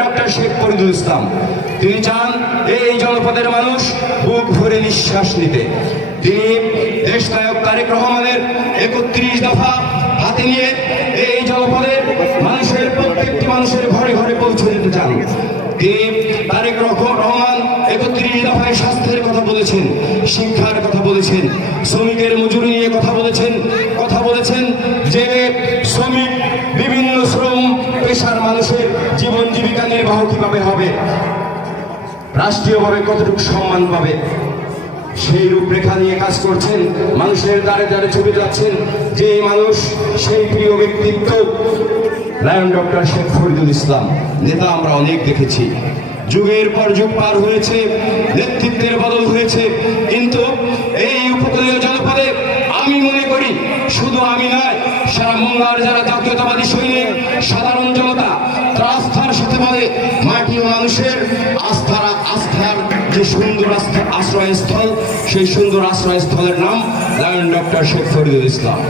Doctor Sheikh Faridul ইসলাম। তিনি চান এই জনপদের মানুষ বুক ভরে নিঃশ্বাস নিতে। তিনি দেশনায়ক তারেক রহমানের একত্রিশ দফা হাতে নিয়ে এই জনপদের মানুষের প্রত্যেকটি মানুষের ঘরে ঘরে পৌঁছে দিতে চান। তিনি তারেক রহমান একত্রিশ দফায় স্বাস্থ্যের কথা বলেছেন, শিক্ষার কথা বলেছেন, শ্রমিকের মজুরি নিয়ে কথা বলেছেন কথা বলেছেন যে শ্রমিক বিভিন্ন শ্রম পেশার মানুষের জীবিকা নির্বাহ কীভাবে হবে? রাষ্ট্রীয়ভাবে কতটুকু সম্মান পাবে? সেই রূপরেখা নিয়ে কাজ করছেন, মানুষের দ্বারে দ্বারে ছবি যাচ্ছেন, যে মানুষ সেই প্রিয় ব্যক্তিত্ব। লায়ন ডক্টর শেখ ফরিদুল ইসলাম, নেতা আমরা অনেক দেখেছি। যুগের পর যুগ পার হয়েছে, নেতৃত্বের বদল হয়েছে, কিন্তু এই উপকূলীয় জনপদে আমি মনে করি, শুধু আমি নয়, সারা মোংলার যারা জাতীয়তাবাদী সৈনিক, সাধারণ আস্থার পারে। মাটি মানুষের আস্থার আস্থার যে সুন্দর আশ্রয়স্থল, সেই সুন্দর আশ্রয়স্থলের নাম লায়ন ডক্টর শেখ ফরিদুল ইসলাম।